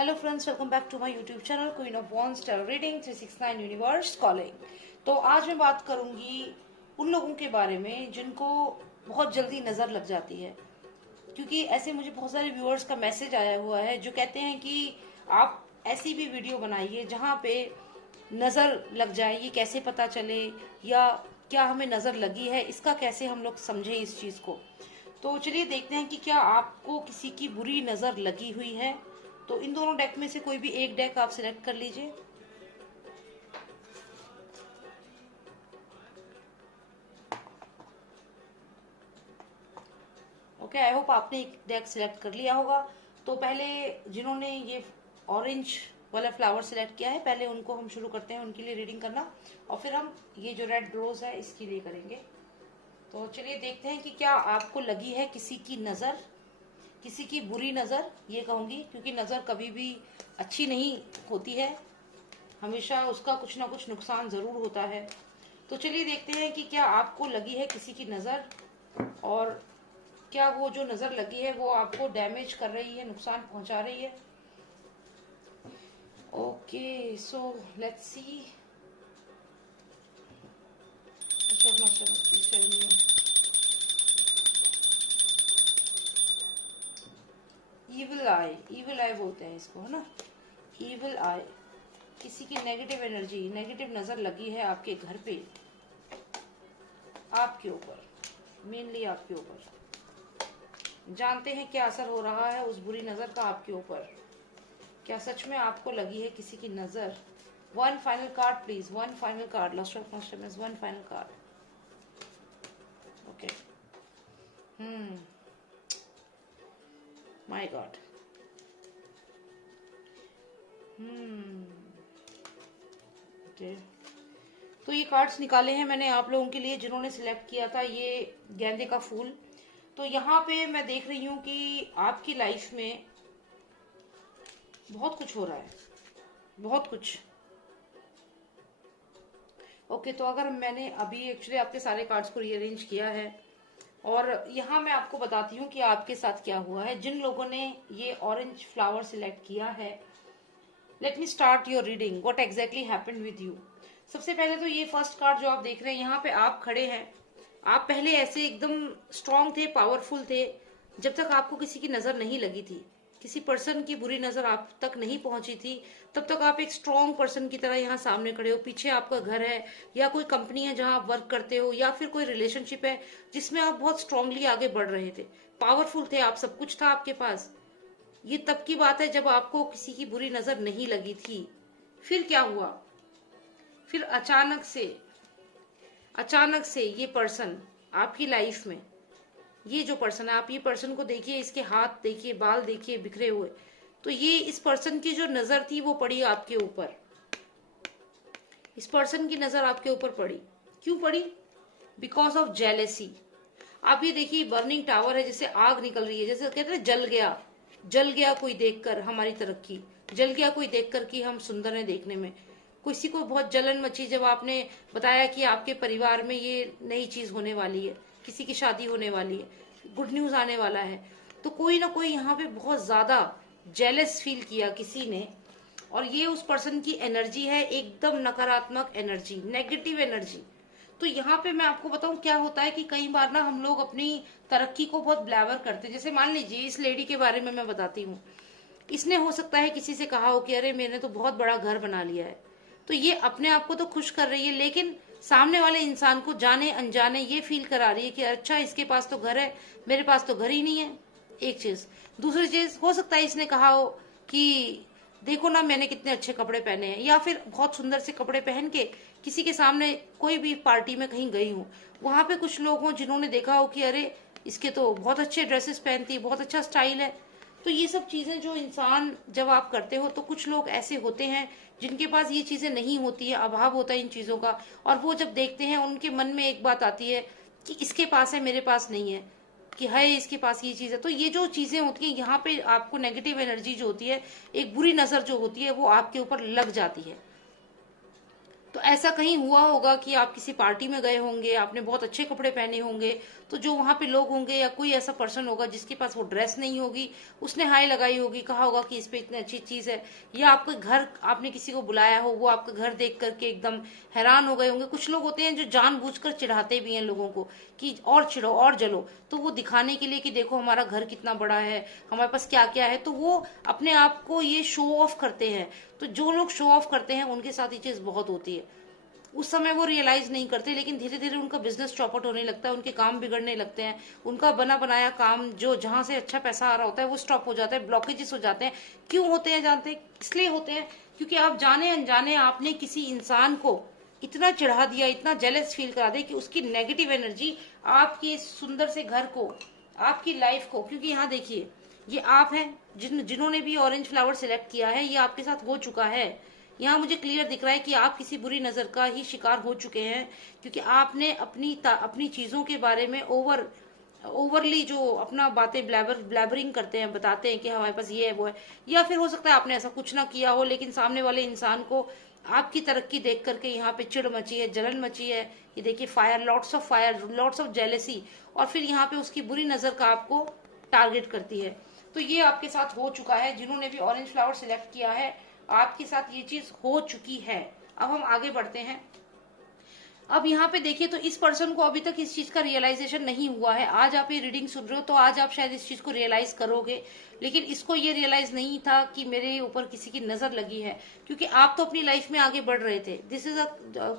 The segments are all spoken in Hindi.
Hello friends, welcome back to my YouTube channel Queen of Wands tarot reading 369 universe calling. तो आज मैं बात करूंगी उन लोगों के बारे में जिनको बहुत जल्दी नज़र लग जाती है। क्योंकि ऐसे मुझे बहुत सारे व्यूअर्स का मैसेज आया हुआ है जो कहते हैं कि आप ऐसी भी वीडियो बनाइए जहाँ पे नज़र लग जाए, ये कैसे पता चले, या क्या हमें नज़र लगी है इसका कैसे हम लोग समझें इस चीज़ को। तो चलिए देखते हैं कि क्या आपको किसी की बुरी नज़र लगी हुई है। तो इन दोनों डेक में से कोई भी एक डेक आप सिलेक्ट कर लीजिए। ओके, आई होप आपने एक डेक सिलेक्ट कर लिया होगा। तो पहले जिन्होंने ये ऑरेंज वाला फ्लावर सिलेक्ट किया है, पहले उनको हम शुरू करते हैं उनके लिए रीडिंग करना, और फिर हम ये जो रेड रोज है इसके लिए करेंगे। तो चलिए देखते हैं कि क्या आपको लगी है किसी की नज़र, किसी की बुरी नज़र ये कहूँगी, क्योंकि नज़र कभी भी अच्छी नहीं होती है, हमेशा उसका कुछ ना कुछ नुकसान ज़रूर होता है। तो चलिए देखते हैं कि क्या आपको लगी है किसी की नज़र, और क्या वो जो नज़र लगी है वो आपको डैमेज कर रही है, नुकसान पहुंचा रही है। Okay, so let's see. Evil eye बोलते हैं इसको, है ना, इविल आई। किसी की नेगेटिव एनर्जी, नेगेटिव नज़र लगी है आपके घर पे, आपके ऊपर, मेनली आपके ऊपर। जानते हैं क्या असर हो रहा है उस बुरी नज़र का आपके ऊपर। क्या सच में आपको लगी है किसी की नज़र। One final card please, one final card, lost of constables, one final card. Okay, my God. Okay, तो ये कार्ड्स निकाले हैं मैंने आप लोगों के लिए जिन्होंने सिलेक्ट किया था ये गेंदे का फूल। तो यहाँ पे मैं देख रही हूँ कि आपकी लाइफ में बहुत कुछ हो रहा है, बहुत कुछ। ओके, तो अगर मैंने अभी एक्चुअली आपके सारे कार्ड्स को रीअरेंज किया है, और यहाँ मैं आपको बताती हूँ कि आपके साथ क्या हुआ है जिन लोगों ने ये ऑरेंज फ्लावर सिलेक्ट किया है। Let me start your reading, what exactly happened with you. सबसे पहले तो ये फर्स्ट कार्ड जो आप देख रहे हैं, यहाँ पे आप खड़े हैं। आप पहले ऐसे एकदम स्ट्रांग थे, पावरफुल थे, जब तक आपको किसी की नजर नहीं लगी थी, किसी पर्सन की बुरी नजर आप तक नहीं पहुंची थी, तब तक आप एक स्ट्रांग पर्सन की तरह यहाँ सामने खड़े हो। पीछे आपका घर है, या कोई कंपनी है जहां आप वर्क करते हो, या फिर कोई रिलेशनशिप है जिसमें आप बहुत स्ट्रांगली आगे बढ़ रहे थे, पावरफुल थे आप, सब कुछ था आपके पास। ये तब की बात है जब आपको किसी की बुरी नजर नहीं लगी थी। फिर क्या हुआ, फिर अचानक से ये पर्सन आपकी लाइफ में, ये जो पर्सन है, आप ये पर्सन को देखिए, इसके हाथ देखिए, बाल देखिए बिखरे हुए। तो ये इस पर्सन की जो नजर थी वो पड़ी आपके ऊपर, इस पर्सन की नजर आपके ऊपर पड़ी। क्यों पड़ी? Because of jealousy. आप ये देखिए, बर्निंग टावर है, जैसे आग निकल रही है, जैसे कहते हैं जल गया कोई देखकर हमारी तरक्की, जल गया कोई देखकर कि हम सुंदर हैं देखने में। किसी को बहुत जलन मची जब आपने बताया कि आपके परिवार में ये नई चीज होने वाली है, किसी की शादी होने वाली है, गुड न्यूज आने वाला है। तो कोई ना कोई यहाँ पे बहुत ज्यादा जेलस फील किया किसी ने, और ये उस पर्सन की एनर्जी है, एकदम नकारात्मक एनर्जी, नेगेटिव एनर्जी। तो यहाँ पे मैं आपको बताऊं क्या होता है कि कई बार ना हम लोग अपनी तरक्की को बहुत ब्लैवर करते हैं। जैसे मान लीजिए इस लेडी के बारे में मैं बताती हूँ, इसने हो सकता है किसी से कहा हो कि अरे मैंने तो बहुत बड़ा घर बना लिया है, तो ये अपने आप को तो खुश कर रही है, लेकिन सामने वाले इंसान को जाने अनजाने ये फील करा रही है कि अच्छा इसके पास तो घर है, मेरे पास तो घर ही नहीं है। एक चीज। दूसरी चीज, हो सकता है इसने कहा हो कि देखो ना मैंने कितने अच्छे कपड़े पहने हैं, या फिर बहुत सुंदर से कपड़े पहन के किसी के सामने कोई भी पार्टी में कहीं गई हूँ, वहां पे कुछ लोग हों जिन्होंने देखा हो कि अरे इसके तो बहुत अच्छे ड्रेसेस पहनती है, बहुत अच्छा स्टाइल है। तो ये सब चीजें जो इंसान जब आप करते हो, तो कुछ लोग ऐसे होते हैं जिनके पास ये चीजें नहीं होती है, अभाव होता है इन चीजों का, और वो जब देखते हैं उनके मन में एक बात आती है कि इसके पास है मेरे पास नहीं है, कि है इसके पास ये चीज है। तो ये जो चीजें होती है, यहाँ पे आपको नेगेटिव एनर्जी जो होती है, एक बुरी नजर जो होती है, वो आपके ऊपर लग जाती है। तो ऐसा कहीं हुआ होगा कि आप किसी पार्टी में गए होंगे, आपने बहुत अच्छे कपड़े पहने होंगे, तो जो वहां पे लोग होंगे या कोई ऐसा पर्सन होगा जिसके पास वो ड्रेस नहीं होगी, उसने हाय लगाई होगी, कहा होगा कि इस पे इतनी अच्छी चीज है। या आपके घर आपने किसी को बुलाया हो, वो आपका घर देख करके एकदम हैरान हो गए होंगे। कुछ लोग होते हैं जो जानबूझकर चिढ़ाते भी हैं लोगों को कि और चिढ़ो और जलो, तो वो दिखाने के लिए कि देखो हमारा घर कितना बड़ा है, हमारे पास क्या क्या है, तो वो अपने आप को ये शो ऑफ करते हैं। तो जो लोग शो ऑफ करते हैं उनके साथ ये चीज बहुत होती है। उस समय वो रियलाइज नहीं करते, लेकिन धीरे धीरे उनका बिजनेस चौपट होने लगता है, उनके काम बिगड़ने लगते हैं, उनका बना बनाया काम जो जहां से अच्छा पैसा आ रहा होता है वो स्टॉप हो जाता है, ब्लॉकेजेस हो जाते हैं। क्यों होते हैं जानते हैं? इसलिए होते हैं क्योंकि आप जाने अनजाने आपने किसी इंसान को इतना चढ़ा दिया, इतना जेलस फील करा दिया कि उसकी नेगेटिव एनर्जी आपके इस सुंदर से घर को, आपकी लाइफ को, क्योंकि यहाँ देखिए ये आप हैं जिन्होंने भी ऑरेंज फ्लावर सिलेक्ट किया है, ये आपके साथ हो चुका है। यहाँ मुझे क्लियर दिख रहा है कि आप किसी बुरी नजर का ही शिकार हो चुके हैं, क्योंकि आपने अपनी चीजों के बारे में ओवरली जो अपना बातें ब्लैबरिंग करते हैं, बताते हैं कि हमारे पास ये है वो है। या फिर हो सकता है आपने ऐसा कुछ ना किया हो, लेकिन सामने वाले इंसान को आपकी तरक्की देख करके यहाँ पे चिढ़ मची है, जलन मची है। ये देखिए फायर, लॉट्स ऑफ जेलेसी, और फिर यहाँ पे उसकी बुरी नजर का आपको टारगेट करती है। तो ये आपके साथ हो चुका है। जिन्होंने भी ऑरेंज फ्लावर सिलेक्ट किया है, आपके साथ ये चीज हो चुकी है। अब हम आगे बढ़ते हैं। अब यहाँ पे देखिए तो इस पर्सन को अभी तक इस चीज का रियलाइजेशन नहीं हुआ है। आज आप ये रीडिंग सुन रहे हो तो आज आप शायद इस चीज को रियलाइज करोगे, लेकिन इसको ये रियलाइज नहीं था कि मेरे ऊपर किसी की नजर लगी है, क्योंकि आप तो अपनी लाइफ में आगे बढ़ रहे थे। This is a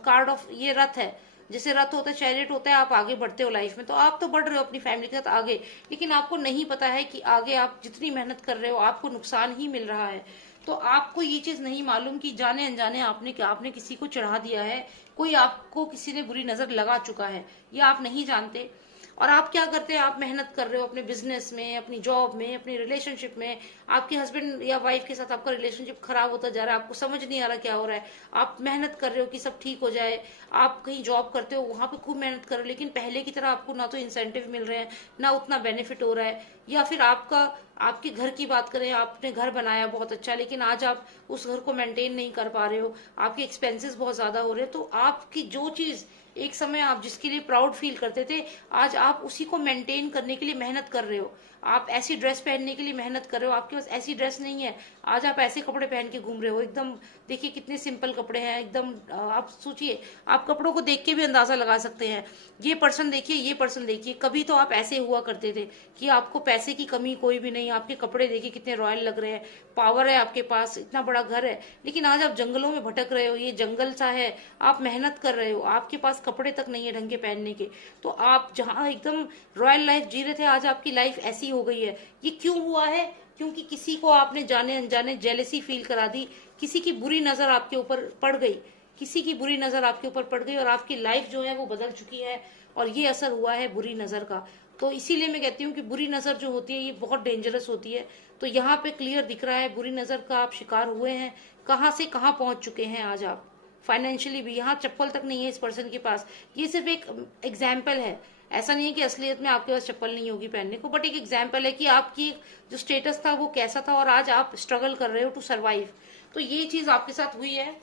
card of, ये रथ है, जैसे रथ होता है, चैरिट होता है, आप आगे बढ़ते हो लाइफ में, तो आप तो बढ़ रहे हो अपनी फैमिली के साथ आगे, लेकिन आपको नहीं पता है कि आगे आप जितनी मेहनत कर रहे हो आपको नुकसान ही मिल रहा है। तो आपको ये चीज नहीं मालूम कि जाने अनजाने आपने किसी को चढ़ा दिया है, कोई आपको किसी ने बुरी नजर लगा चुका है, ये आप नहीं जानते। और आप क्या करते हैं, आप मेहनत कर रहे हो अपने बिजनेस में, अपनी जॉब में, अपनी रिलेशनशिप में, आपके हस्बैंड या वाइफ के साथ आपका रिलेशनशिप खराब होता जा रहा है, आपको समझ नहीं आ रहा क्या हो रहा है, आप मेहनत कर रहे हो कि सब ठीक हो जाए। आप कहीं जॉब करते हो, वहां पे खूब मेहनत कर रहे हो, लेकिन पहले की तरह आपको ना तो इंसेंटिव मिल रहे हैं, ना उतना बेनिफिट हो रहा है। या फिर आपके घर की बात करें, आपने घर बनाया बहुत अच्छा, लेकिन आज आप उस घर को मेंटेन नहीं कर पा रहे हो, आपके एक्सपेंसेस बहुत ज्यादा हो रहे हैं। तो आपकी जो चीज एक समय आप जिसके लिए प्राउड फील करते थे, आज आप उसी को मेंटेन करने के लिए मेहनत कर रहे हो। आप ऐसी ड्रेस पहनने के लिए मेहनत कर रहे हो, आपके पास ऐसी ड्रेस नहीं है, आज आप ऐसे कपड़े पहन के घूम रहे हो एकदम। देखिए कितने सिंपल कपड़े हैं एकदम। आप सोचिए, आप कपड़ों को देख के भी अंदाजा लगा सकते हैं। ये पर्सन देखिए, ये पर्सन देखिए, कभी तो आप ऐसे हुआ करते थे कि आपको पैसे की कमी कोई भी नहीं, आपके कपड़े देखिए कितने रॉयल लग रहे हैं, पावर है आपके पास, इतना बड़ा घर है, लेकिन आज आप जंगलों में भटक रहे हो, ये जंगल सा है, आप मेहनत कर रहे हो, आपके पास कपड़े तक नहीं है ढंग के पहनने के। तो आप जहाँ एकदम रॉयल लाइफ जी रहे थे, आज आपकी लाइफ ऐसी हो गई है। ये क्यों हुआ है? क्योंकि किसी को आपने जाने अनजाने जेलेसी फील करा दी, किसी की बुरी नजर आपके ऊपर पड़ गई, किसी की बुरी नजर आपके ऊपर पड़ गई, और आपकी लाइफ जो है वो बदल चुकी है, और ये असर हुआ है बुरी नजर का। तो इसीलिए मैं कहती हूँ कि बुरी नजर जो होती है ये बहुत डेंजरस होती है। तो यहाँ पे क्लियर दिख रहा है बुरी नजर का आप शिकार हुए हैं, कहाँ से कहाँ पहुंच चुके हैं आज आप। फाइनेंशियली भी, यहाँ चप्पल तक नहीं है इस पर्सन के पास। ये सिर्फ एक एग्जाम्पल है, ऐसा नहीं है कि असलियत में आपके पास चप्पल नहीं होगी पहनने को, बट एक एग्जाम्पल है कि आपकी जो स्टेटस था वो कैसा था, और आज आप स्ट्रगल कर रहे हो टू सरवाइव। तो ये चीज आपके साथ हुई है।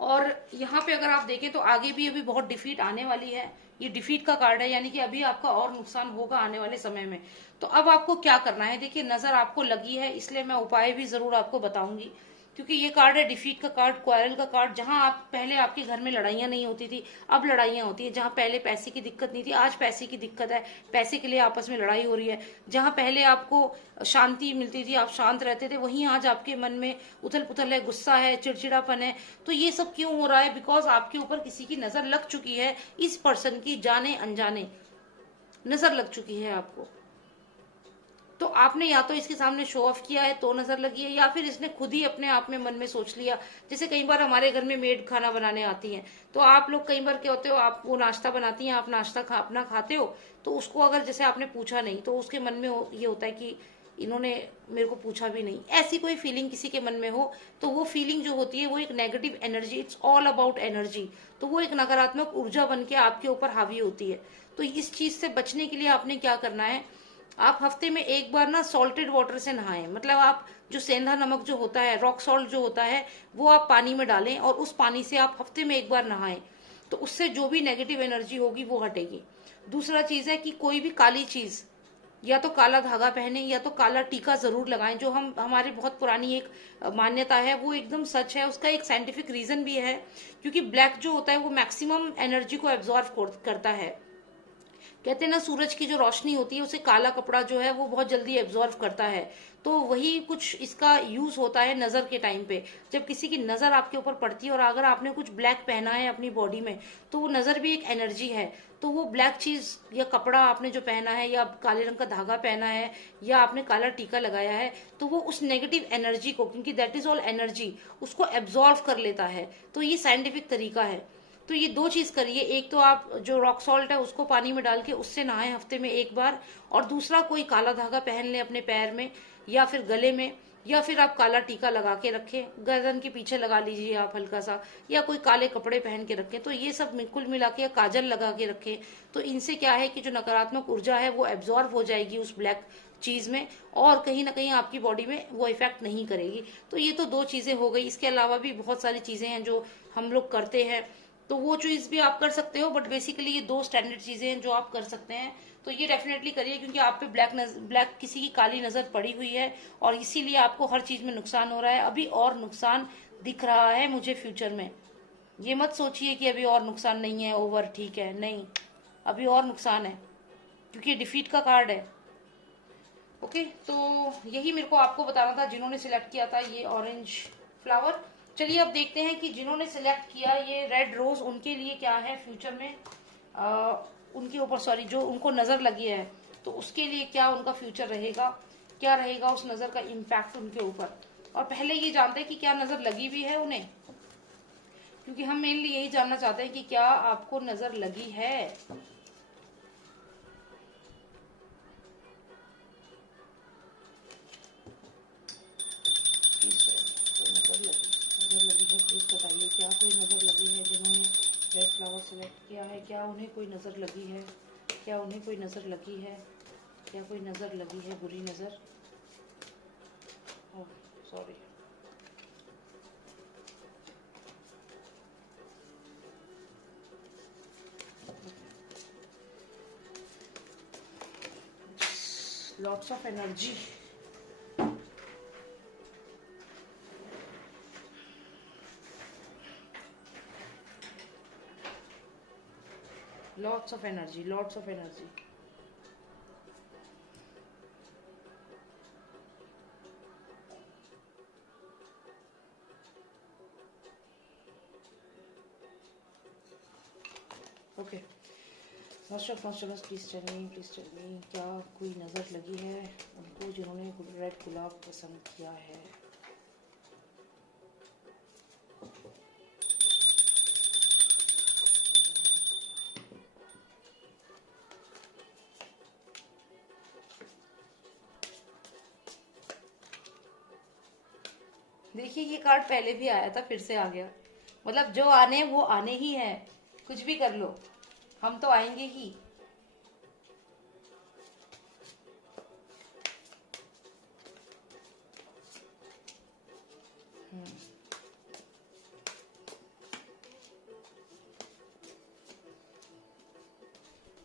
और यहाँ पे अगर आप देखें तो आगे भी अभी बहुत डिफीट आने वाली है, ये डिफीट का कार्ड है, यानी कि अभी आपका और नुकसान होगा आने वाले समय में। तो अब आपको क्या करना है, देखिए नजर आपको लगी है, इसलिए मैं उपाय भी जरूर आपको बताऊंगी, क्योंकि ये कार्ड है डिफीट का कार्ड, क्वारल का कार्ड। जहां आप पहले आपके घर में लड़ाइयां नहीं होती थी, अब लड़ाइयां होती है। जहां पहले पैसे की दिक्कत नहीं थी, आज पैसे की दिक्कत है, पैसे के लिए आपस में लड़ाई हो रही है। जहां पहले आपको शांति मिलती थी, आप शांत रहते थे, वहीं आज आपके मन में उथल पुथल है, गुस्सा है, चिड़चिड़ापन है। तो ये सब क्यों हो रहा है? बिकॉज आपके ऊपर किसी की नजर लग चुकी है, इस पर्सन की जाने अनजाने नजर लग चुकी है आपको। तो आपने या तो इसके सामने शो ऑफ किया है तो नजर लगी है, या फिर इसने खुद ही अपने आप में मन में सोच लिया। जैसे कई बार हमारे घर में मेड खाना बनाने आती हैं, तो आप लोग कई बार क्या होते हो, आप वो नाश्ता बनाती हैं, आप नाश्ता अपना खाते हो, तो उसको अगर जैसे आपने पूछा नहीं तो उसके मन में ये होता है कि इन्होंने मेरे को पूछा भी नहीं। ऐसी कोई फीलिंग किसी के मन में हो तो वो फीलिंग जो होती है वो एक negative energy, it's all about energy. तो वो एक नकारात्मक ऊर्जा बन के आपके ऊपर हावी होती है। तो इस चीज से बचने के लिए आपने क्या करना है, आप हफ्ते में एक बार ना सॉल्टेड वाटर से नहाएं, मतलब आप जो सेंधा नमक जो होता है, रॉक सॉल्ट जो होता है, वो आप पानी में डालें और उस पानी से आप हफ्ते में एक बार नहाएं, तो उससे जो भी नेगेटिव एनर्जी होगी वो हटेगी। दूसरा चीज है कि कोई भी काली चीज, या तो काला धागा पहने या तो काला टीका जरूर लगाएं। जो हम हमारी बहुत पुरानी एक मान्यता है, वो एकदम सच है, उसका एक साइंटिफिक रीजन भी है। क्योंकि ब्लैक जो होता है वो मैक्सिमम एनर्जी को एब्जॉर्व करता है। कहते हैं ना, सूरज की जो रोशनी होती है उसे काला कपड़ा जो है वो बहुत जल्दी एब्जॉर्व करता है। तो वही कुछ इसका यूज होता है नजर के टाइम पे। जब किसी की नजर आपके ऊपर पड़ती है और अगर आपने कुछ ब्लैक पहना है अपनी बॉडी में, तो वो नजर भी एक एनर्जी है। तो वो ब्लैक चीज या कपड़ा आपने जो पहना है, या काले रंग का धागा पहना है, या आपने काला टीका लगाया है, तो वो उस नेगेटिव एनर्जी को, क्योंकि दैट इज ऑल एनर्जी, उसको एब्जॉर्व कर लेता है। तो ये साइंटिफिक तरीका है। तो ये दो चीज करिए, एक तो आप जो रॉक सॉल्ट है उसको पानी में डाल के उससे नहाएं हफ्ते में एक बार, और दूसरा कोई काला धागा पहन लें अपने पैर में या फिर गले में, या फिर आप काला टीका लगा के रखें, गर्दन के पीछे लगा लीजिए आप हल्का सा, या कोई काले कपड़े पहन के रखें। तो ये सब कुल मिला के, काजल लगा के रखें। तो इनसे क्या है कि जो नकारात्मक ऊर्जा है वो एब्जॉर्व हो जाएगी उस ब्लैक चीज में, और कहीं ना कहीं आपकी बॉडी में वो इफेक्ट नहीं करेगी। तो ये तो दो चीजें हो गई। इसके अलावा भी बहुत सारी चीजें हैं जो हम लोग करते हैं, तो वो चीज भी आप कर सकते हो। बट बेसिकली ये दो स्टैंडर्ड चीजें हैं जो आप कर सकते हैं। तो ये डेफिनेटली करिए, क्योंकि आप पे ब्लैक किसी की काली नजर पड़ी हुई है, और इसीलिए आपको हर चीज में नुकसान हो रहा है अभी, और नुकसान दिख रहा है मुझे फ्यूचर में। ये मत सोचिए कि अभी और नुकसान नहीं है, ओवर ठीक है, नहीं, अभी और नुकसान है, क्योंकि डिफीट का कार्ड है। ओके, तो यही मेरे को आपको बताना था जिन्होंने सिलेक्ट किया था ये ऑरेंज फ्लावर। चलिए अब देखते हैं कि जिन्होंने सिलेक्ट किया ये रेड रोज, उनके लिए क्या है फ्यूचर में, उनके ऊपर, सॉरी, जो उनको नजर लगी है, तो उसके लिए क्या उनका फ्यूचर रहेगा, क्या रहेगा उस नजर का इम्पैक्ट उनके ऊपर। और पहले ये जानते हैं कि क्या नजर लगी भी है उन्हें, क्योंकि हम मेनली यही जानना चाहते हैं कि क्या आपको नजर लगी है। नजर लगी है प्लीज बताइए, क्या कोई नजर लगी है जिन्होंने रेड फ्लावर सिलेक्ट किया है, क्या उन्हें कोई नजर लगी है, क्या उन्हें कोई नजर लगी है, क्या कोई नजर लगी है, बुरी नजर। Sorry, lots of energy, lots of energy, lots of energy. Okay, master of masters, please tell me, क्या कोई नजर लगी है उनको जिन्होंने रेड गुलाब पसंद किया है। देखिए, ये कार्ड पहले भी आया था, फिर से आ गया। मतलब जो आने वो आने ही है, कुछ भी कर लो, हम तो आएंगे ही।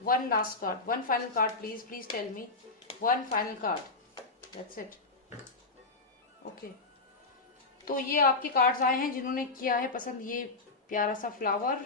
One last card, one final card, please tell me, one final card, that's it. Okay, तो ये आपके कार्ड्स आए हैं जिन्होंने किया है पसंद ये प्यारा सा फ्लावर।